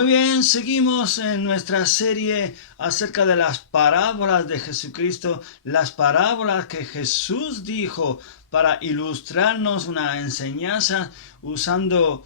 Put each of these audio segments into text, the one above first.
Muy bien, seguimos en nuestra serie acerca de las parábolas de Jesucristo, las parábolas que Jesús dijo para ilustrarnos una enseñanza usando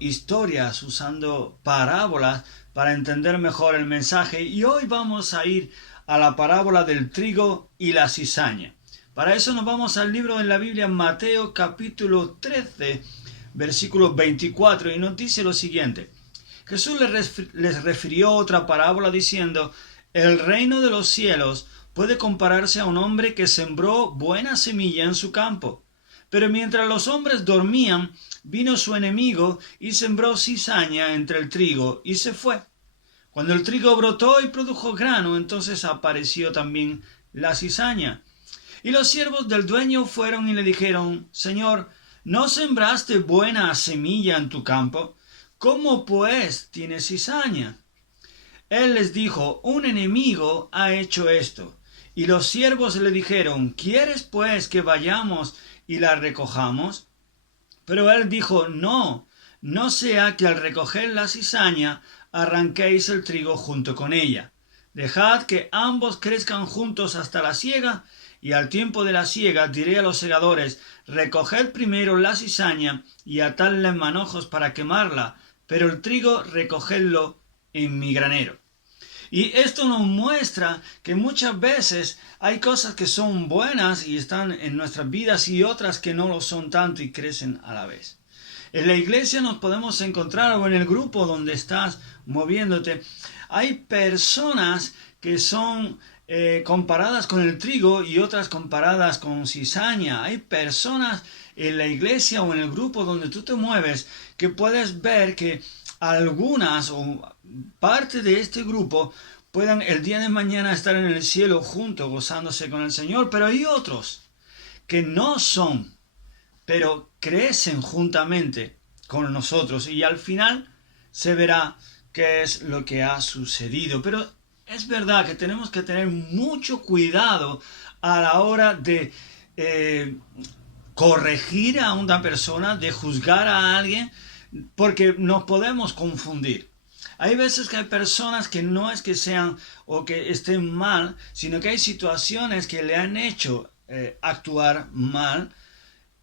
historias, usando parábolas para entender mejor el mensaje. Y hoy vamos a ir a la parábola del trigo y la cizaña. Para eso nos vamos al libro de la Biblia, Mateo capítulo 13, versículo 24, y nos dice lo siguiente. Jesús les refirió otra parábola diciendo: el reino de los cielos puede compararse a un hombre que sembró buena semilla en su campo. Pero mientras los hombres dormían, vino su enemigo y sembró cizaña entre el trigo y se fue. Cuando el trigo brotó y produjo grano, entonces apareció también la cizaña. Y los siervos del dueño fueron y le dijeron: Señor, ¿no sembraste buena semilla en tu campo? ¿Cómo pues tiene cizaña? Él les dijo: un enemigo ha hecho esto. Y los siervos le dijeron: ¿quieres pues que vayamos y la recojamos? Pero él dijo: no, no sea que al recoger la cizaña arranquéis el trigo junto con ella. Dejad que ambos crezcan juntos hasta la siega, y al tiempo de la siega diré a los segadores: recoged primero la cizaña y atadla en manojos para quemarla, pero el trigo recogedlo en mi granero. Y esto nos muestra que muchas veces hay cosas que son buenas y están en nuestras vidas y otras que no lo son tanto y crecen a la vez. En la iglesia nos podemos encontrar, o en el grupo donde estás moviéndote, hay personas que son comparadas con el trigo y otras comparadas con cizaña. Hay personas en la iglesia o en el grupo donde tú te mueves que puedes ver que algunas o parte de este grupo puedan el día de mañana estar en el cielo juntos gozándose con el Señor, pero hay otros que no son, pero crecen juntamente con nosotros, y al final se verá qué es lo que ha sucedido. Pero es verdad que tenemos que tener mucho cuidado a la hora de corregir a una persona, de juzgar a alguien, porque nos podemos confundir. Hay veces que hay personas que no es que sean o que estén mal, sino que hay situaciones que le han hecho actuar mal,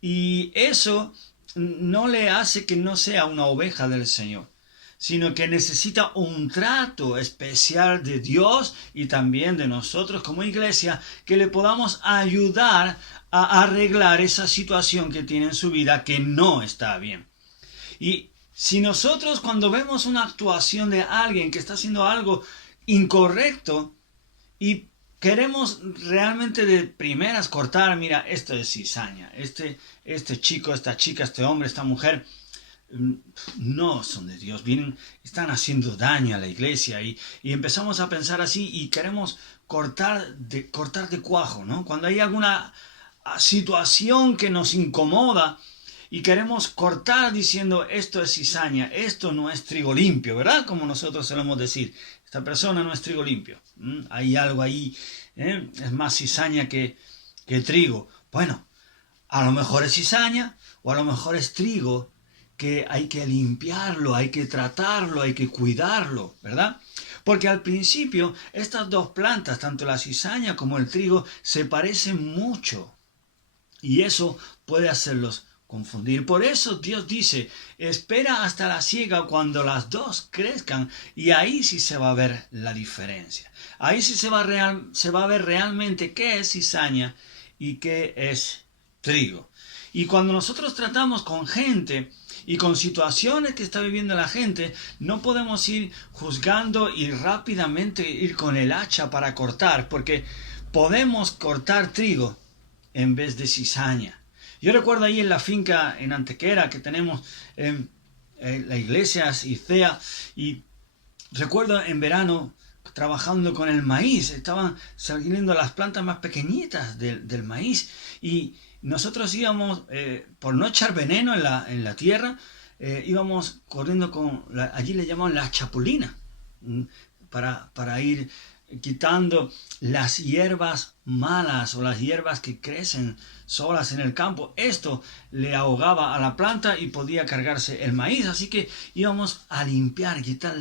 y eso no le hace que no sea una oveja del Señor, sino que necesita un trato especial de Dios y también de nosotros como iglesia, que le podamos ayudar a arreglar esa situación que tiene en su vida que no está bien. Y si nosotros, cuando vemos una actuación de alguien que está haciendo algo incorrecto y queremos realmente de primeras cortar: mira, esto es cizaña, este chico, esta chica, este hombre, esta mujer, no son de Dios, están haciendo daño a la iglesia, y empezamos a pensar así y queremos cortar de cuajo, ¿no? Cuando hay alguna situación que nos incomoda y queremos cortar diciendo: esto es cizaña, esto no es trigo limpio, ¿verdad? Como nosotros solemos decir, esta persona no es trigo limpio. Hay algo ahí, es más cizaña que trigo. Bueno, a lo mejor es cizaña o a lo mejor es trigo que hay que limpiarlo, hay que tratarlo, hay que cuidarlo, ¿verdad? Porque al principio estas dos plantas, tanto la cizaña como el trigo, se parecen mucho, y eso puede hacerlos confundir. Por eso Dios dice: espera hasta la siega, cuando las dos crezcan, y ahí sí se va a ver la diferencia. Ahí sí se va a ver realmente qué es cizaña y qué es trigo. Y cuando nosotros tratamos con gente y con situaciones que está viviendo la gente, no podemos ir juzgando y rápidamente ir con el hacha para cortar, porque podemos cortar trigo en vez de cizaña. Yo recuerdo ahí en la finca en Antequera que tenemos la iglesia ICEA, y recuerdo en verano trabajando con el maíz, estaban saliendo las plantas más pequeñitas del maíz, y nosotros íbamos, por no echar veneno en la tierra, íbamos corriendo allí le llamaban la chapulina, para ir quitando las hierbas malas o las hierbas que crecen solas en el campo. Esto le ahogaba a la planta y podía cargarse el maíz. Así que íbamos a limpiar, quitar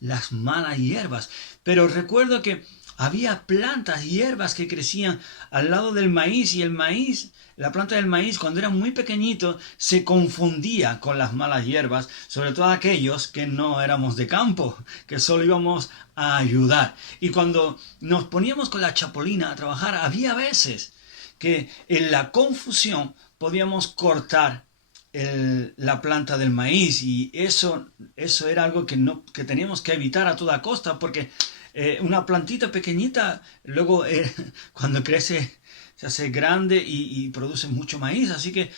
las malas hierbas. Pero recuerdo que había plantas, hierbas que crecían al lado del maíz, y el maíz, la planta del maíz, cuando era muy pequeñito, se confundía con las malas hierbas, sobre todo aquellos que no éramos de campo, que solo íbamos a ayudar. Y cuando nos poníamos con la chapolina a trabajar, había veces que en la confusión podíamos cortar la planta del maíz, y eso era algo que teníamos que evitar a toda costa, porque una plantita pequeñita luego cuando crece se hace grande y produce mucho maíz. Así que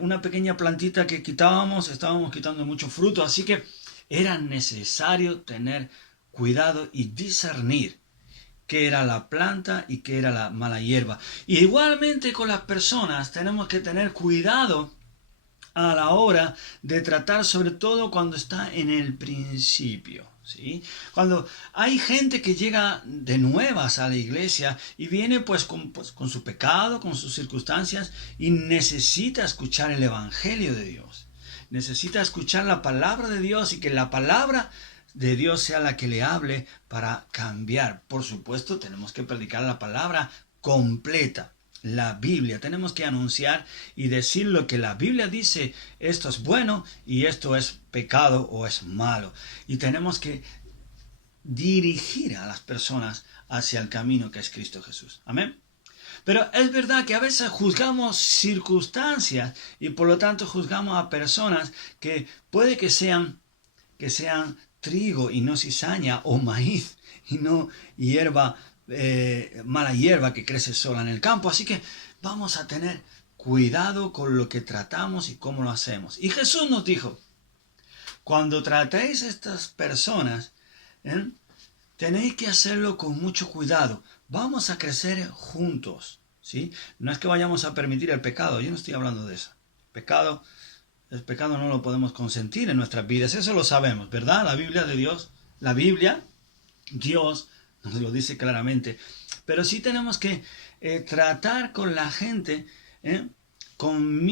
una pequeña plantita que estábamos quitando mucho fruto. Así que era necesario tener cuidado y discernir qué era la planta y qué era la mala hierba. Y igualmente con las personas tenemos que tener cuidado a la hora de tratar, sobre todo cuando está en el principio, ¿sí? Cuando hay gente que llega de nuevas a la iglesia y viene pues con su pecado, con sus circunstancias, y necesita escuchar el evangelio de Dios. Necesita escuchar la palabra de Dios, y que la palabra de Dios sea la que le hable para cambiar. Por supuesto, tenemos que predicar la palabra completa, la Biblia. Tenemos que anunciar y decir lo que la Biblia dice. Esto es bueno y esto es pecado o es malo. Y tenemos que dirigir a las personas hacia el camino que es Cristo Jesús. Amén. Pero es verdad que a veces juzgamos circunstancias, y por lo tanto juzgamos a personas que puede que sean trigo y no cizaña, o maíz y no hierba, mala hierba que crece sola en el campo. Así que vamos a tener cuidado con lo que tratamos y cómo lo hacemos. Y Jesús nos dijo: cuando tratéis a estas personas, tenéis que hacerlo con mucho cuidado. Vamos a crecer juntos, ¿sí? No es que vayamos a permitir el pecado. Yo no estoy hablando de eso. El pecado no lo podemos consentir en nuestras vidas. Eso lo sabemos, ¿verdad? La Biblia, Dios nos lo dice claramente. Pero sí tenemos que tratar con la gente con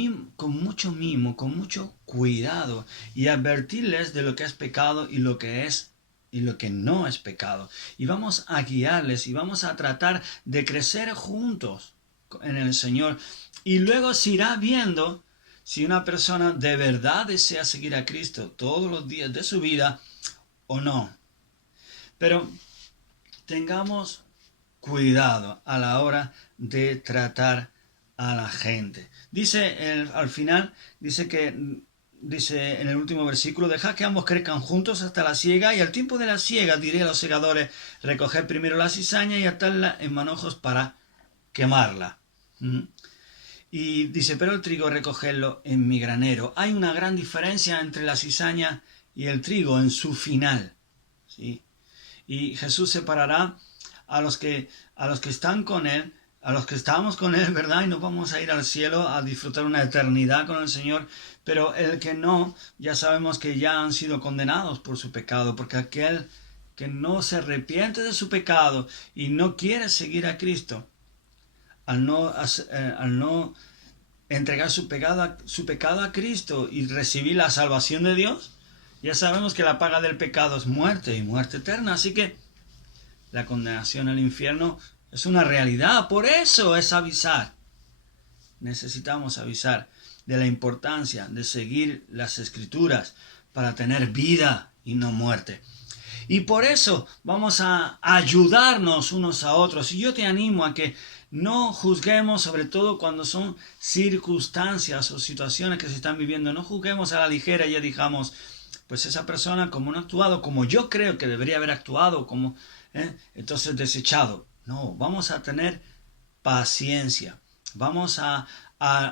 mucho mimo, con mucho cuidado, y advertirles de lo que es pecado y lo que no es pecado. Y vamos a guiarles y vamos a tratar de crecer juntos en el Señor. Y luego se irá viendo si una persona de verdad desea seguir a Cristo todos los días de su vida o no. Pero tengamos cuidado a la hora de tratar a la gente. Dice al final, dice en el último versículo: dejad que ambos crezcan juntos hasta la siega, y al tiempo de la siega diré a los segadores: recoged primero la cizaña y atadla en manojos para quemarla. Y dice: pero el trigo recogedlo en mi granero. Hay una gran diferencia entre la cizaña y el trigo en su final, ¿sí? Y Jesús separará a los que están con Él, a los que estamos con Él, ¿verdad? Y nos vamos a ir al cielo a disfrutar una eternidad con el Señor. Pero el que no, ya sabemos que ya han sido condenados por su pecado, porque aquel que no se arrepiente de su pecado y no quiere seguir a Cristo, al no entregar su pecado a Cristo y recibir la salvación de Dios, ya sabemos que la paga del pecado es muerte, y muerte eterna. Así que la condenación al infierno es una realidad. Por eso es avisar. Necesitamos avisar de la importancia de seguir las Escrituras para tener vida y no muerte. Y por eso vamos a ayudarnos unos a otros. Y yo te animo a que no juzguemos, sobre todo cuando son circunstancias o situaciones que se están viviendo. No juzguemos a la ligera y ya digamos: pues esa persona, como no ha actuado como yo creo que debería haber actuado, entonces desechado. No, vamos a tener paciencia. Vamos a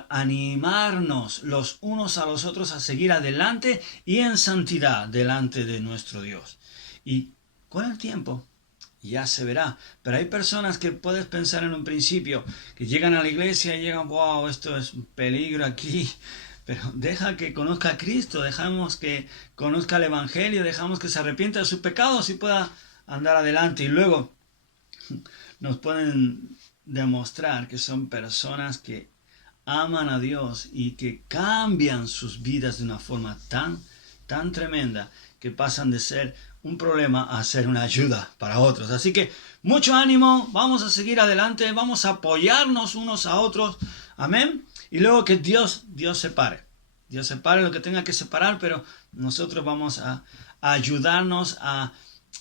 animarnos los unos a los otros a seguir adelante y en santidad delante de nuestro Dios. Y con el tiempo ya se verá. Pero hay personas que puedes pensar en un principio, que llegan a la iglesia y llegan: wow, esto es un peligro aquí. Pero deja que conozca a Cristo, dejamos que conozca el Evangelio, dejamos que se arrepienta de sus pecados y pueda andar adelante. Y luego nos pueden demostrar que son personas que aman a Dios y que cambian sus vidas de una forma tan tremenda que pasan de ser un problema a ser una ayuda para otros. Así que mucho ánimo, vamos a seguir adelante, vamos a apoyarnos unos a otros, amén. Y luego que Dios separe. Dios separe lo que tenga que separar, pero nosotros vamos a ayudarnos a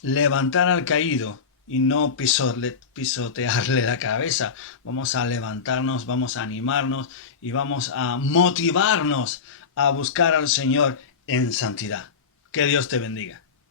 levantar al caído y no pisotearle la cabeza. Vamos a levantarnos, vamos a animarnos y vamos a motivarnos a buscar al Señor en santidad. Que Dios te bendiga.